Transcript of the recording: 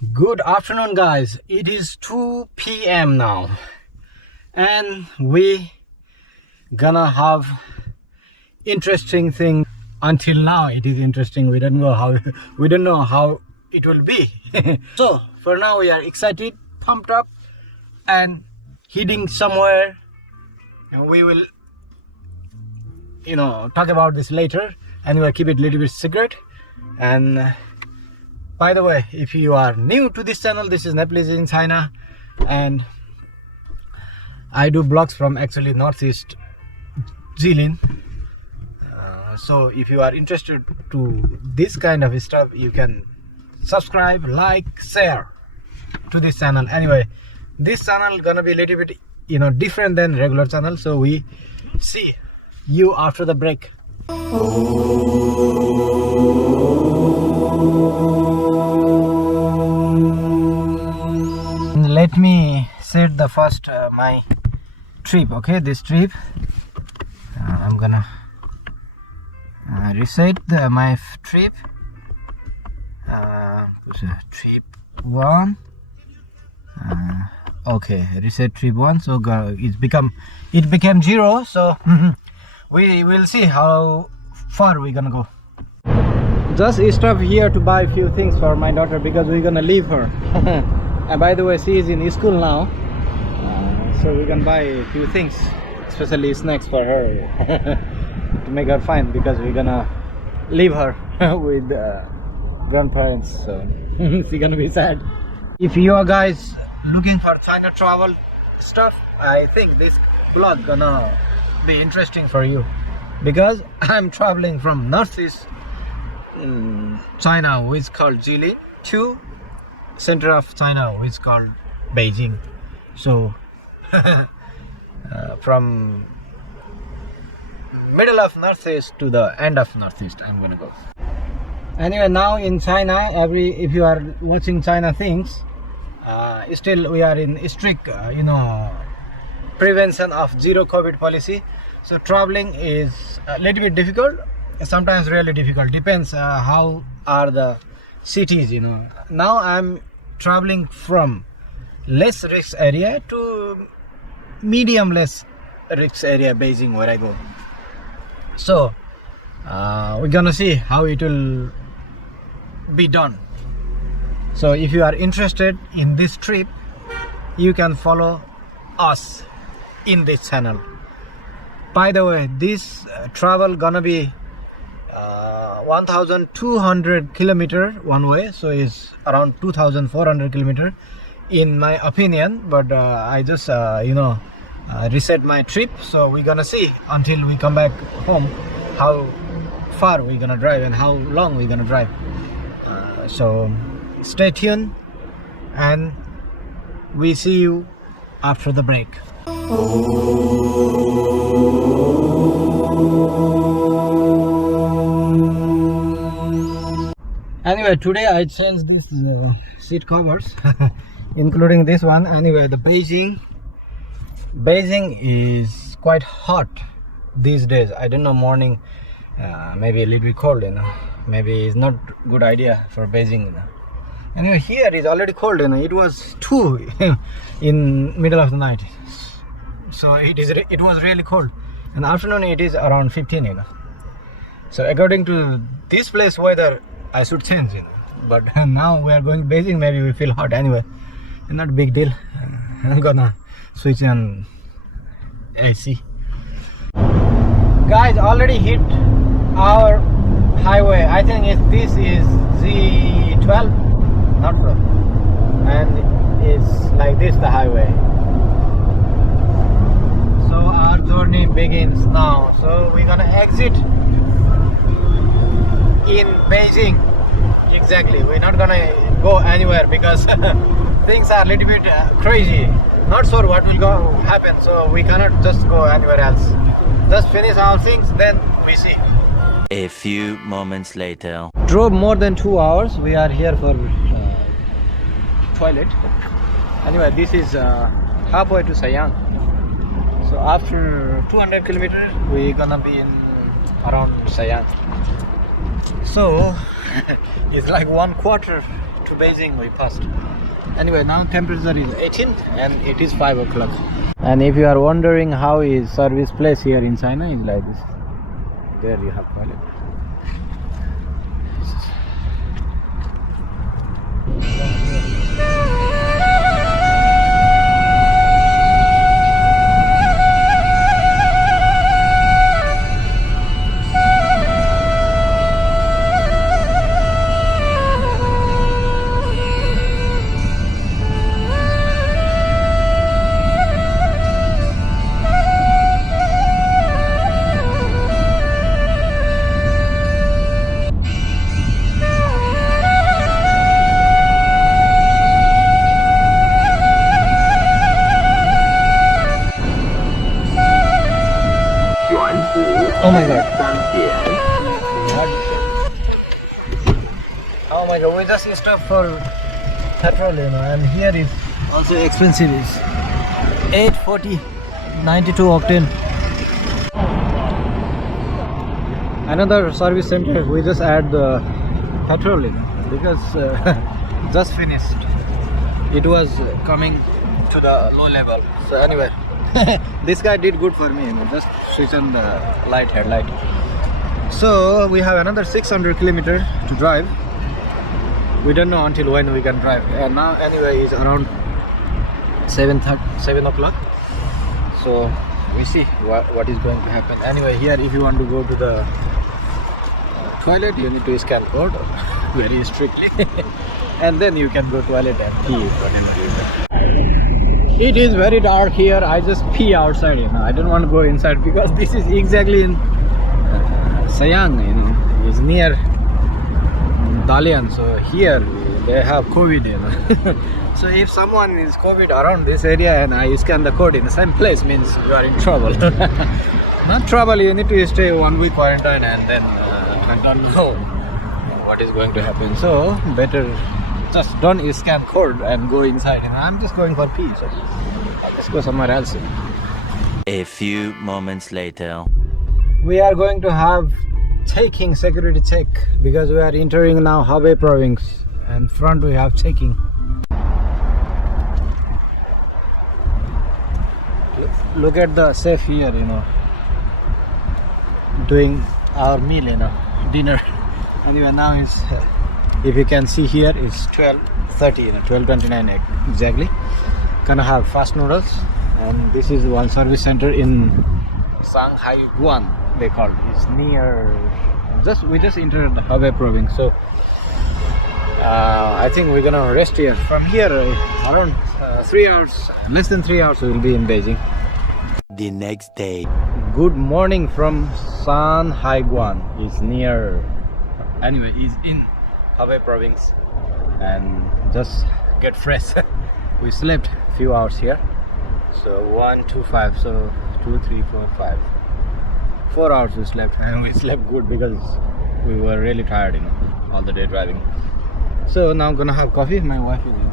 Good afternoon, guys. It is 2 p.m. now, and we gonna have interesting thing. Until now, it is interesting. We don't know how it will be. So for now, we are excited, pumped up, and heading somewhere. And we will, talk about this later. And we'll keep it a little bit secret. And by the way, if you are new to this channel, this is Nepalese in China, and I do vlogs from actually northeast Jilin. So if you are interested to this kind of stuff, you can subscribe, like, share to this channel. Anyway, this channel gonna be a little bit different than regular channel, so we see you after the break. Let me set the first my trip. Okay, this trip I'm gonna reset my trip. Trip 1. Okay, reset trip 1. So it became 0. So we will see how far we're gonna go. Just stop here to buy a few things for my daughter because we're gonna leave her. And by the way, she is in school now, so we can buy a few things, especially snacks for her to make her fine, because we're gonna leave her with grandparents, so she's gonna be sad. If you are guys looking for China travel stuff, I think this vlog gonna be interesting for you, because I'm traveling from northeast China, which is called Jilin, to center of China, which is called Beijing. So from middle of northeast to the end of northeast I'm gonna go. Anyway, now in China, if you are watching China things, still we are in strict prevention of zero COVID policy. So traveling is a little bit difficult, sometimes really difficult, depends how are the cities. Now I'm traveling from less risk area to medium less risk area, Beijing, where I go. So we're gonna see how it will be done. So if you are interested in this trip, you can follow us in this channel. By the way, this travel gonna be 1,200 kilometer one way, so it's around 2,400 kilometer in my opinion, but I just reset my trip, so we're gonna see until we come back home how far we're gonna drive and how long we're gonna drive. So stay tuned, and we see you after the break. Anyway, today I changed these seat covers including this one. Anyway, the Beijing is quite hot these days. I don't know, morning maybe a little bit cold, maybe it's not good idea for Beijing. Anyway, here is already cold, it was 2 in middle of the night, so it was really cold. In the afternoon it is around 15. So according to this place weather, I should change, but now we are going Beijing, maybe we feel hot. Anyway, not a big deal. I'm gonna switch on AC. Guys, already hit our highway. I think this is G12, not wrong, and it's like this, the highway. So our journey begins now. So we're gonna exit in Beijing. Exactly, we're not gonna go anywhere because things are a little bit crazy. Not sure what will happen, so we cannot just go anywhere else. Just finish our things, then we see. A few moments later. Drove more than 2 hours. We are here for toilet. Anyway, this is halfway to Siam. So after 200 kilometers, we're gonna be in around Siam. So it's like 1/4 to Beijing, we passed. Anyway, now temperature is 18 and it is 5 o'clock. And if you are wondering how is service place here in China, is like this. There you have toilet. Oh my god. Oh my god, we just stopped for petrol, you know, and here is also expensive. Is 840, 92 octane. Another service center, we just add the petrol, you know, because just finished. It was coming to the low level. So anyway. This guy did good for me, you know, just switch on the headlight. So we have another 600 kilometers to drive. We don't know until when we can drive. And now anyway it's around 7 o'clock. So we see what is going to happen. Anyway, here if you want to go to the toilet, you need to scan code very strictly. And then you can go to toilet and pee whatever you want. It is very dark here. I just pee outside, you know. I don't want to go inside because this is exactly in Sayang, you know. It's near Dalian. So here they have COVID, you know. So if someone is COVID around this area and I scan the code in the same place, means you are in trouble. Not trouble, you need to stay 1 week quarantine and then I don't know what is going to happen. So better just don't scan code and go inside. And I'm just going for pee, so let's go somewhere else. A few moments later. We are going to have checking, security check, because we are entering now Hubei province, and front we have checking. Look at the chef here, you know, doing our meal, you know, dinner. Anyway, now it's if you can see here, it's 12:30, you know, 12:29 exactly. Gonna have fast noodles, and this is one service center in Shanghai Guan, they call it. It's near. We just entered the Hubei province, so I think we're gonna rest here. From here, around 3 hours, less than 3 hours, we will be in Beijing. The next day. Good morning from Shanghai Guan. It's near. Anyway, it's in Hubei province, and just get fresh. We slept a few hours here, so 1, 2, 5, so 2, 3, 4, 5, 4 hours we slept, and we slept good because we were really tired, you know, all the day driving. So now I'm gonna have coffee. My wife is in.